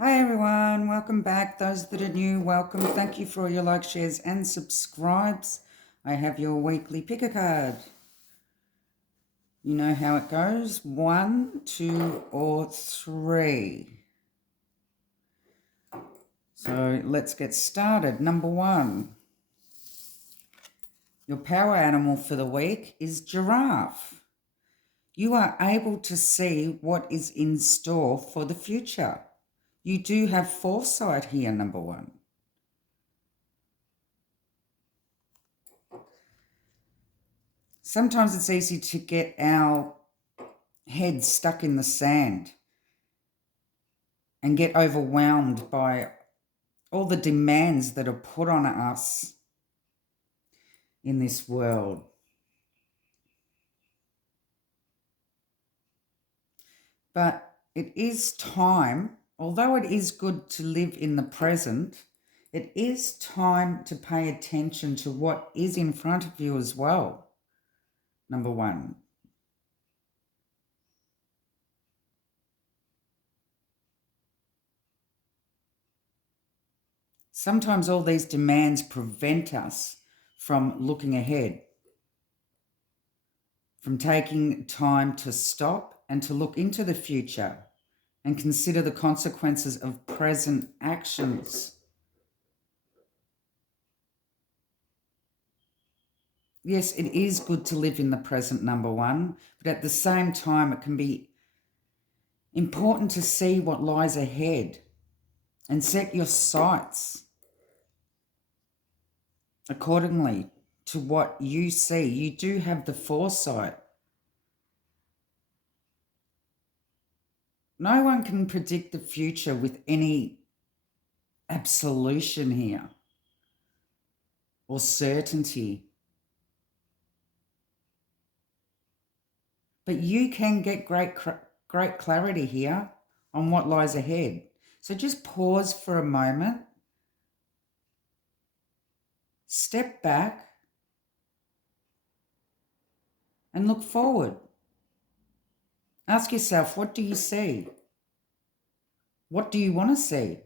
Hi everyone, welcome back. Those that are new, welcome. Thank you for all your likes, shares, and subscribes. I have your weekly pick a card. You know how it goes: 1, 2, or 3. So let's get started. Number 1. Your power animal for the week is Giraffe. You are able to see what is in store for the future. You do have foresight here, number 1. Sometimes it's easy to get our head stuck in the sand and get overwhelmed by all the demands that are put on us in this world. But it is time, although it is good to live in the present, it is time to pay attention to what is in front of you as well. Number 1. Sometimes all these demands prevent us from looking ahead, from taking time to stop and to look into the future and consider the consequences of present actions. Yes, it is good to live in the present, number 1, but at the same time, it can be important to see what lies ahead and set your sights accordingly to what you see. You do have the foresight. No one can predict the future with any absolution here or certainty. But you can get great clarity here on what lies ahead. So just pause for a moment, step back, and look forward. Ask yourself, what do you see? What do you want to see?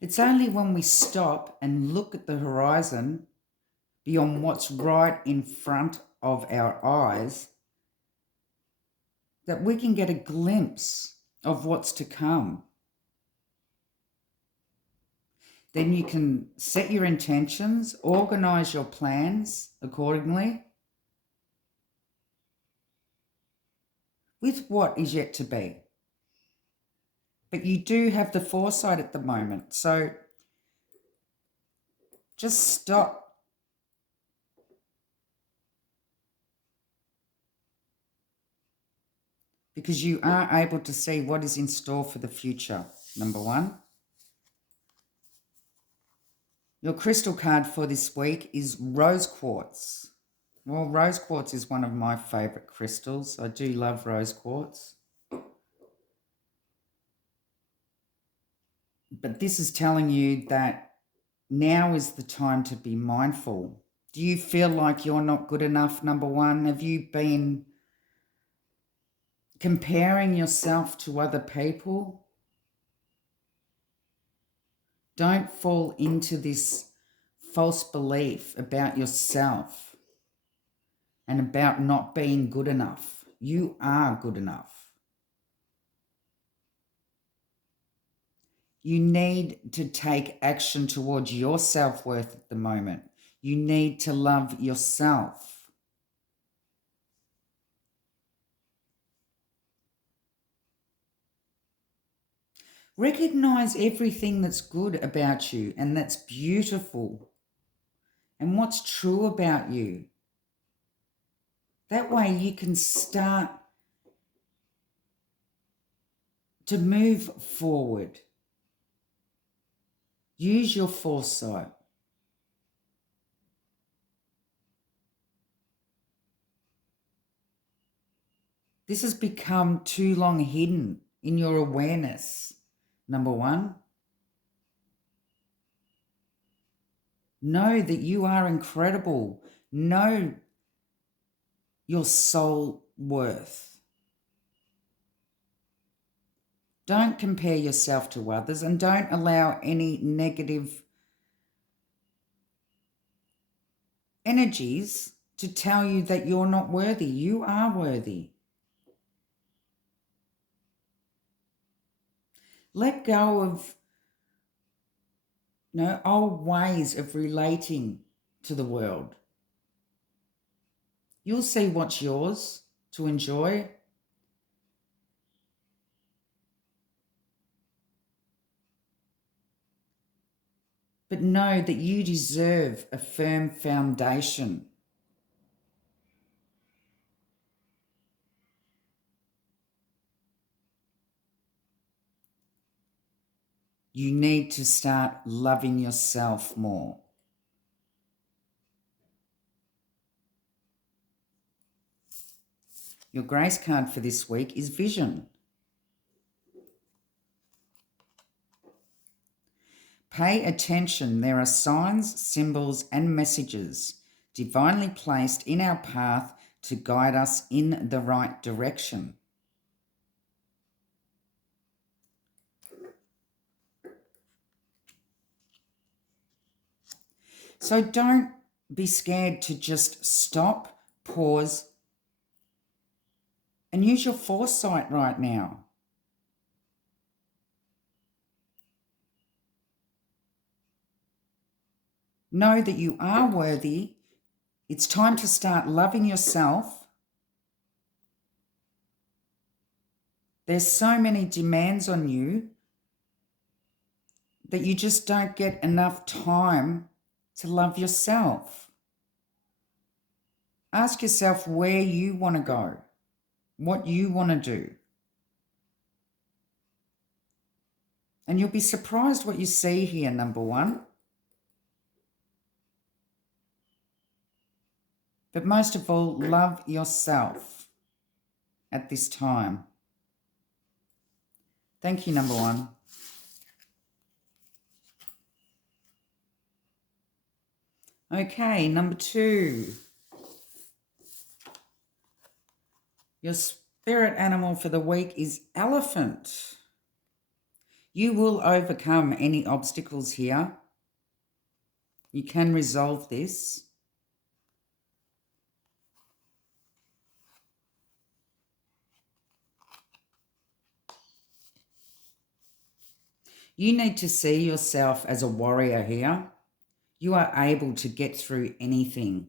It's only when we stop and look at the horizon beyond what's right in front of our eyes that we can get a glimpse of what's to come. Then you can set your intentions, organize your plans accordingly with what is yet to be. But you do have the foresight at the moment. So just stop. Because you are able to see what is in store for the future, number 1. Your crystal card for this week is rose quartz. Well, rose quartz is one of my favourite crystals. I do love rose quartz. But this is telling you that now is the time to be mindful. Do you feel like you're not good enough, number 1? Have you been comparing yourself to other people? Don't fall into this false belief about yourself and about not being good enough. You are good enough. You need to take action towards your self-worth at the moment. You need to love yourself. Recognize everything that's good about you and that's beautiful and what's true about you. That way you can start to move forward. Use your foresight. This has become too long hidden in your awareness, number 1. Know that you are incredible. Know your soul worth. Don't compare yourself to others, and don't allow any negative energies to tell you that you're not worthy. You are worthy. Let go of old ways of relating to the world. You'll see what's yours to enjoy. But know that you deserve a firm foundation. You need to start loving yourself more. Your grace card for this week is vision. Pay attention. There are signs, symbols, and messages divinely placed in our path to guide us in the right direction. So don't be scared to just stop, pause, and use your foresight right now. Know that you are worthy. It's time to start loving yourself. There's so many demands on you that you just don't get enough time to love yourself. Ask yourself where you want to go, what you want to do. And you'll be surprised what you see here, number one. But most of all, love yourself at this time. Thank you, number one. Okay, number two. Your spirit animal for the week is elephant. You will overcome any obstacles here. You can resolve this. You need to see yourself as a warrior here. You are able to get through anything.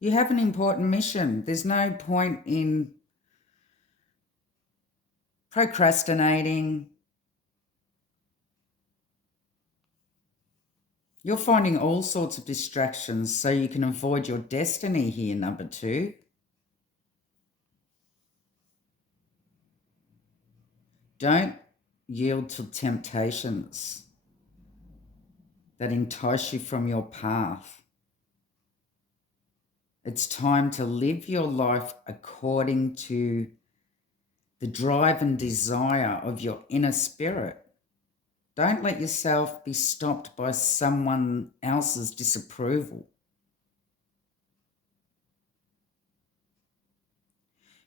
You have an important mission. There's no point in procrastinating. You're finding all sorts of distractions so you can avoid your destiny here, number two. Don't yield to temptations that entice you from your path. It's time to live your life according to the drive and desire of your inner spirit. Don't let yourself be stopped by someone else's disapproval.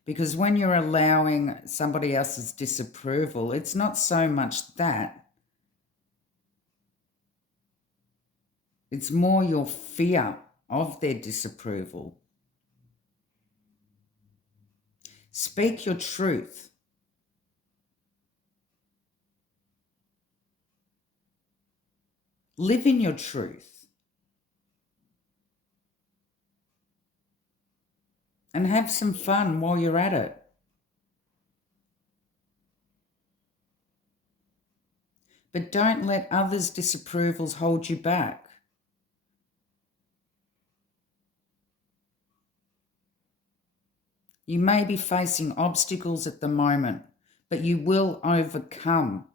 Because when you're allowing somebody else's disapproval, it's not so much that. It's more your fear of their disapproval. Speak your truth. Live in your truth. And have some fun while you're at it. But don't let others' disapprovals hold you back. You may be facing obstacles at the moment, but you will overcome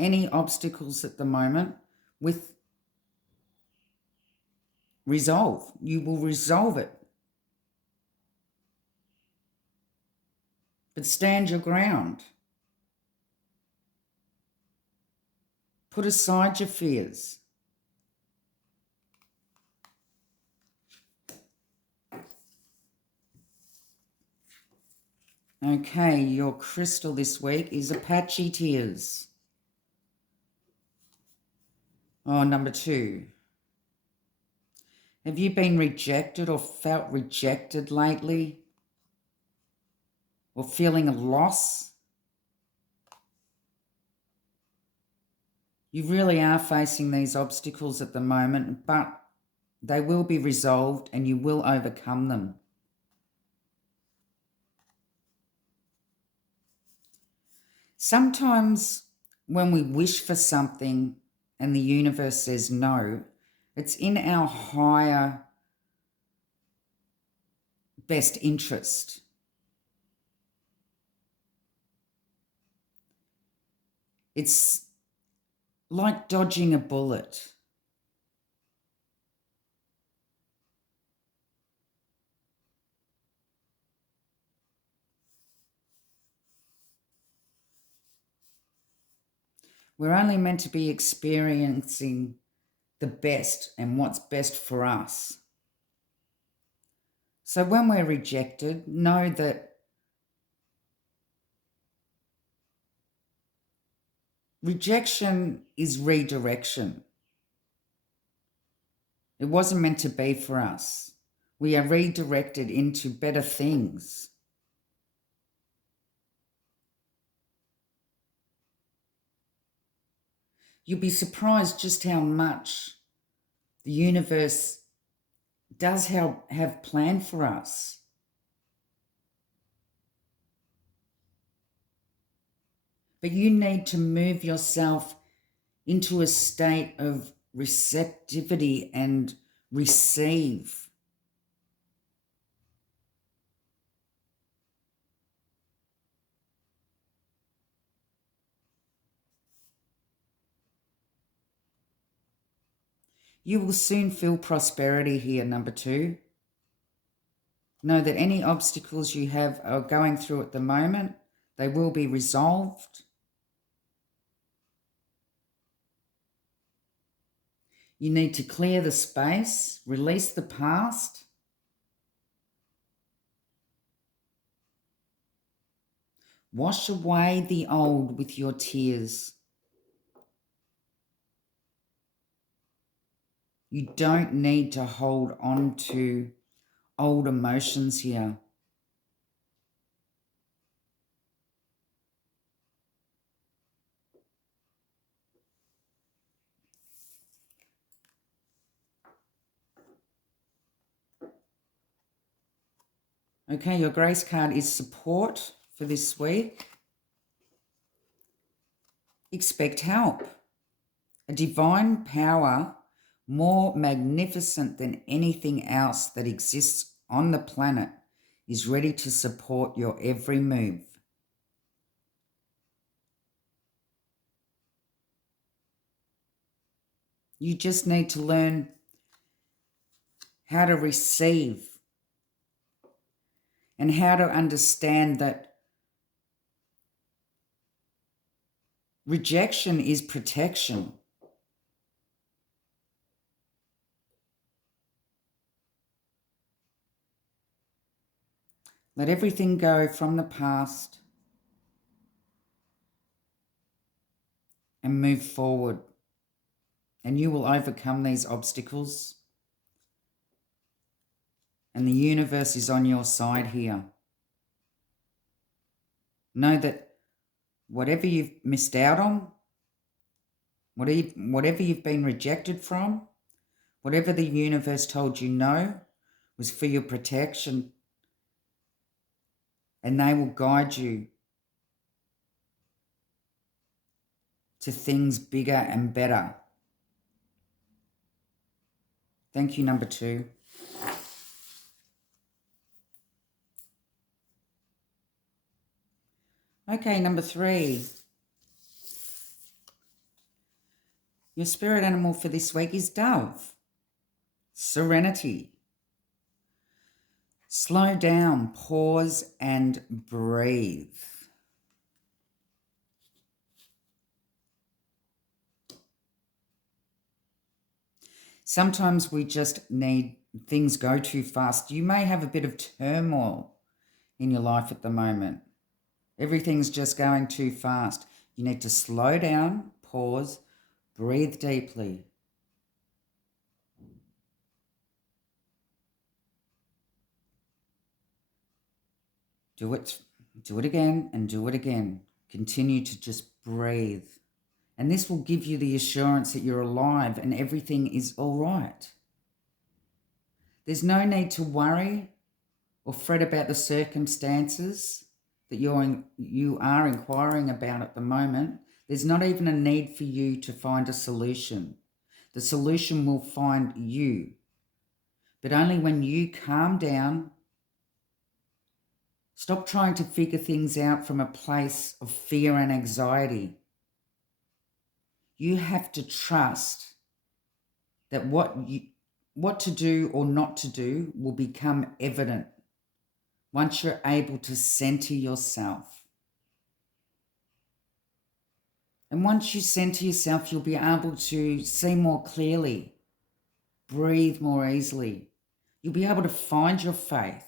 any obstacles at the moment with resolve. You will resolve it. But stand your ground. Put aside your fears. Okay, your crystal this week is Apache tears. Oh, number 2. Have you been rejected or felt rejected lately? Or feeling a loss? You really are facing these obstacles at the moment, but they will be resolved and you will overcome them. Sometimes when we wish for something and the universe says no, it's in our higher best interest. It's like dodging a bullet. We're only meant to be experiencing the best and what's best for us. So when we're rejected, know that rejection is redirection. It wasn't meant to be for us. We are redirected into better things. You'll be surprised just how much the universe does have planned for us. But you need to move yourself into a state of receptivity and receive. You will soon feel prosperity here, number 2. Know that any obstacles you have are going through at the moment, they will be resolved. You need to clear the space, release the past. Wash away the old with your tears. You don't need to hold on to old emotions here. Okay, your grace card is support for this week. Expect help. A divine power more magnificent than anything else that exists on the planet is ready to support your every move. You just need to learn how to receive and how to understand that rejection is protection. Let everything go from the past and move forward, and you will overcome these obstacles. And the universe is on your side here. Know that whatever you've missed out on, whatever you've been rejected from, whatever the universe told you no, was for your protection, and they will guide you to things bigger and better. Thank you, number 2. Okay, number 3. Your spirit animal for this week is dove. Serenity. Slow down, pause, and breathe. Sometimes we just need things go too fast. You may have a bit of turmoil in your life at the moment. Everything's just going too fast. You need to slow down, pause, breathe deeply. Do it again and do it again. Continue to just breathe. And this will give you the assurance that you're alive and everything is all right. There's no need to worry or fret about the circumstances that you are inquiring about at the moment. There's not even a need for you to find a solution. The solution will find you. But only when you calm down, stop trying to figure things out from a place of fear and anxiety. You have to trust that what to do or not to do will become evident once you're able to center yourself. And once you center yourself, you'll be able to see more clearly, breathe more easily. You'll be able to find your faith.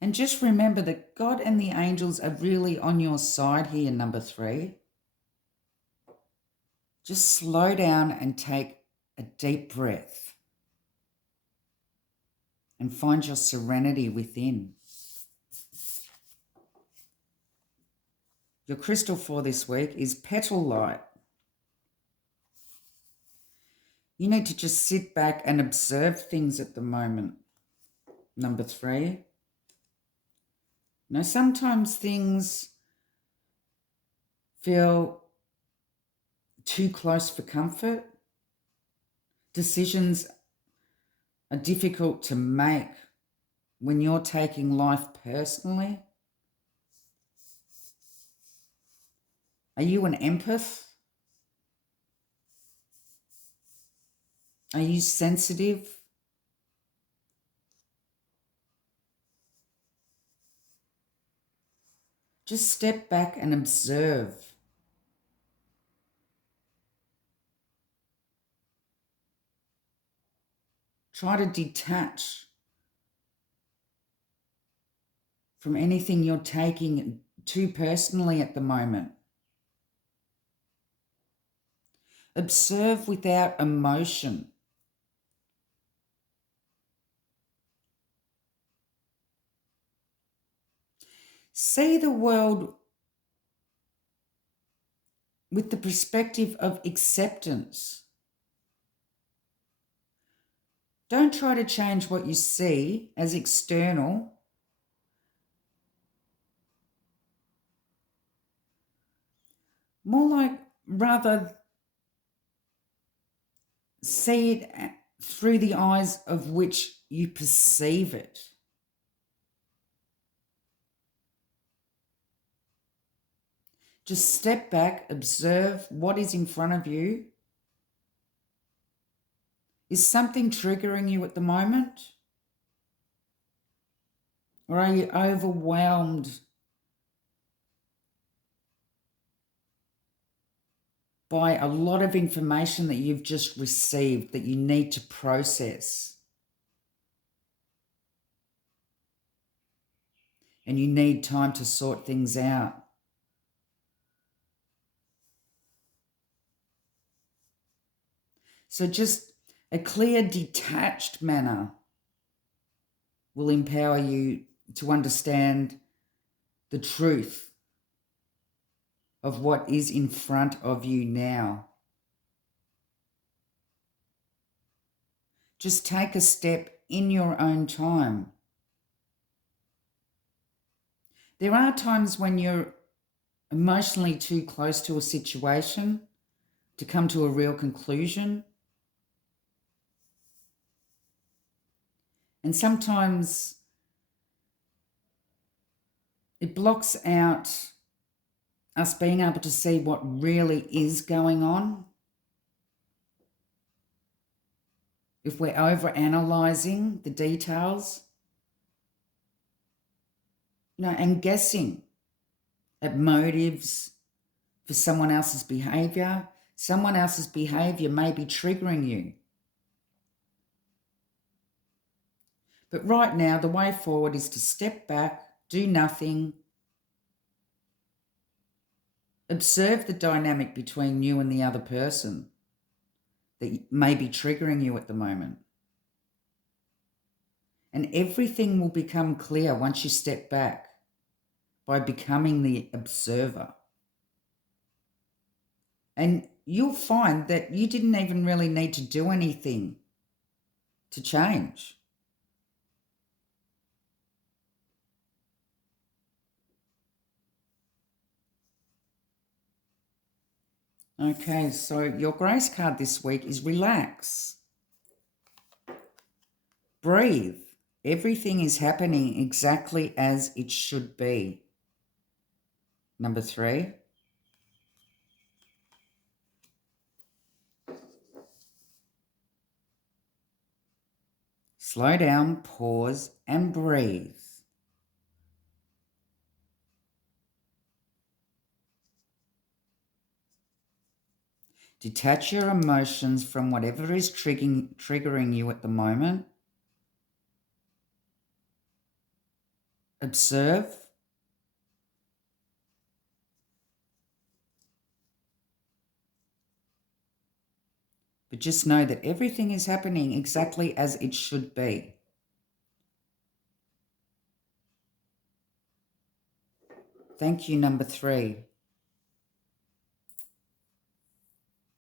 And just remember that God and the angels are really on your side here, number 3. Just slow down and take a deep breath and find your serenity within. Your crystal for this week is Petalite. You need to just sit back and observe things at the moment. Number 3. Now, sometimes things feel too close for comfort. Decisions are difficult to make when you're taking life personally. Are you an empath? Are you sensitive? Just step back and observe. Try to detach from anything you're taking too personally at the moment. Observe without emotion. See the world with the perspective of acceptance. Don't try to change what you see as external. More like, rather, see it through the eyes of which you perceive it. Just step back, observe what is in front of you. Is something triggering you at the moment? Or are you overwhelmed by a lot of information that you've just received that you need to process? And you need time to sort things out. So just a clear, detached manner will empower you to understand the truth of what is in front of you now. Just take a step in your own time. There are times when you're emotionally too close to a situation to come to a real conclusion. And sometimes it blocks out us being able to see what really is going on. If we're over-analysing the details, and guessing at motives for someone else's behaviour. Someone else's behaviour may be triggering you. But right now, the way forward is to step back, do nothing, observe the dynamic between you and the other person that may be triggering you at the moment. And everything will become clear once you step back by becoming the observer. And you'll find that you didn't even really need to do anything to change. Okay, so your grace card this week is relax. Breathe. Everything is happening exactly as it should be. Number 3. Slow down, pause, and breathe. Detach your emotions from whatever is triggering you at the moment. Observe. But just know that everything is happening exactly as it should be. Thank you, number 3.